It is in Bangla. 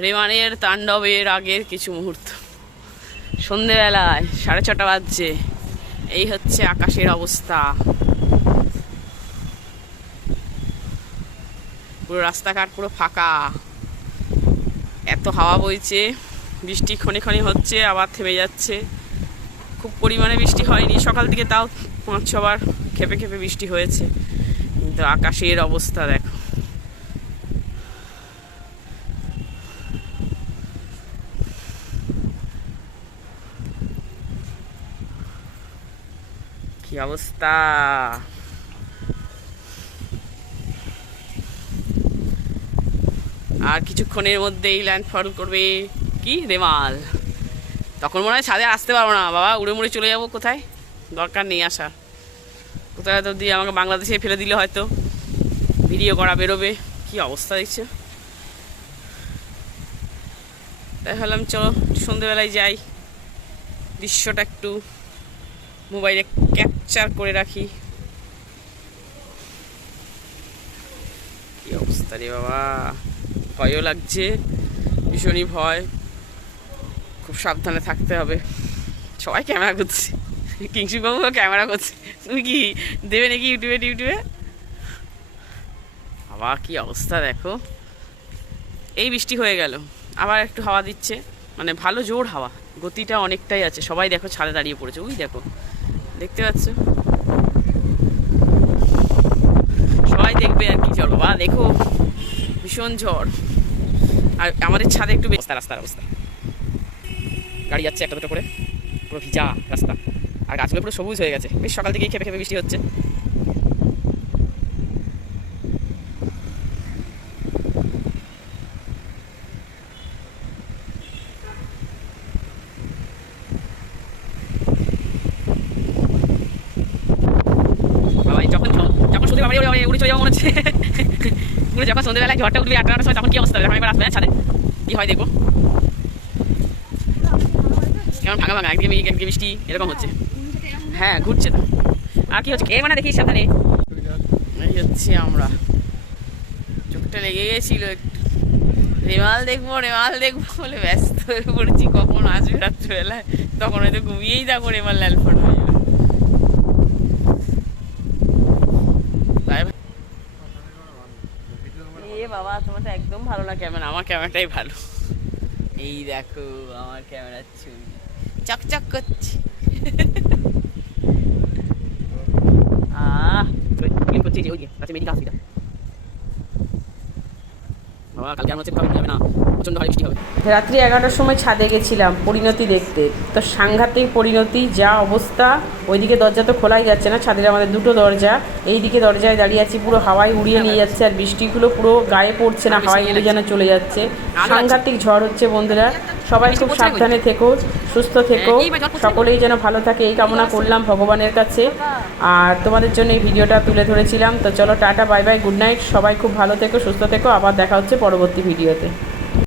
রেমানের তাণ্ডবের আগের কিছু মুহূর্ত। সন্ধেবেলায় 6:30 বাজছে। এই হচ্ছে আকাশের অবস্থা। পুরো রাস্তাঘাট পুরো ফাঁকা, এত হাওয়া বইছে। বৃষ্টি ক্ষণে ক্ষণে হচ্ছে, আবার থেমে যাচ্ছে। খুব পরিমাণে বৃষ্টি হয়নি সকাল থেকে, তাও 5-6 বার খেপে খেপে বৃষ্টি হয়েছে। কিন্তু আকাশের অবস্থা দেখো। কি অবস্থা! আর কিছুক্ষণের মধ্যেই ল্যান্ডফল করবে কি রেমাল। তখন মনে হয় ছাদে আসতে পারবো না বাবা, উড়ে মুড়ে চলে যাবো কোথায়, দরকার নেই আসার। কোথায় হয়তো দিয়ে আমাকে বাংলাদেশে ফেলে দিলে হয়তো ভিডিও করা বেরোবে। কি অবস্থা দেখছো। তাই ভাবলাম চলো সন্ধ্যেবেলায় যাই, দৃশ্যটা একটু মোবাইলে ক্যাপচার করে রাখি। কি অবস্থা রে বাবা, ভয়ও লাগছে, ভীষণই ভয়। খুব সাবধানে থাকতে হবে। সবাই ক্যামেরা করছে, কিংসুবাবুও ক্যামেরা করছে। তুমি কি দেবে নাকি ইউটিউবে? আবার কি অবস্থা দেখো। এই বৃষ্টি হয়ে গেল, আবার একটু হাওয়া দিচ্ছে, মানে ভালো জোর হাওয়া, গতিটা অনেকটাই আছে। সবাই দেখো ছাদে দাঁড়িয়ে পড়েছে, ওই দেখো, দেখতে পাচ্ছ? সবাই দেখবে আর কি। চলো বা দেখো, ভীষণ ঝড়। আর আমাদের ছাদে একটু রাস্তার অবস্থা, গাড়ি যাচ্ছে একটা দুটো করে, পুরো ভিজা রাস্তা। আর গাছগুলো পুরো সবুজ হয়ে গেছে। বেশ সকাল থেকেই খেপে খেপে বৃষ্টি হচ্ছে। যখন সন্ধ্যেবেলায় উড়ে চলে যাবো মনে হচ্ছে। উড়ে যখন সন্ধ্যেবেলায় ঝড়টা উঠবে 8টার সময়, তখন কি অবস্থা হবে? এখন একবার আসবে ছাদে, কি হয় দেখবো। কেমন ভাঙা ভাঙা, একদিকে মেঘ একদিকে বৃষ্টি, এরকম হচ্ছে। হ্যাঁ ঘুরছে তো। আর কি হচ্ছে, মানে দেখিস সাবধানে। এই হচ্ছে আমরা, চোখটা লেগে গেছিল একটু। রেমাল দেখবো বলে ব্যস্ত হয়ে পড়েছি। কখন আসবে রাত্রিবেলায়, তখন হয়তো ঘুমিয়েই থাকবো, রেমাল ল্যালফট হয়ে যাবে। এ বাবা, তোমার তো একদম ভালো না ক্যামেরা, আমার ক্যামেরাটাই ভালো। এই দেখো আমার ক্যামেরার ছবি চকচক করছে। রাত্রি 11টার সময় ছাদে গেছিলাম পরিণতি দেখতে, তো সাংঘাতিক পরিণতি, যা অবস্থা। ওইদিকে দরজা তো খোলাই যাচ্ছে না, ছাদের আমাদের দুটো দরজা। এইদিকে দরজায় দাঁড়িয়ে আছি, পুরো হাওয়ায় উড়িয়ে নিয়ে যাচ্ছে। আর বৃষ্টিগুলো পুরো গায়ে পড়ছে না, হাওয়ায় উড়ে যেন চলে যাচ্ছে। সাংঘাতিক ঝড় হচ্ছে বন্ধুরা। সবাই খুব সাবধানে থেকো, সুস্থ থেকো, সকলেই যেন ভালো থাকে এই কামনা করলাম ভগবানের কাছে। আর তোমাদের জন্য এই ভিডিওটা তুলে ধরেছিলাম। তো চলো tata, bye bye, good night. সবাই খুব ভালো থেকো, সুস্থ থেকো। আবার দেখা হচ্ছে পরবর্তী ভিডিওতে।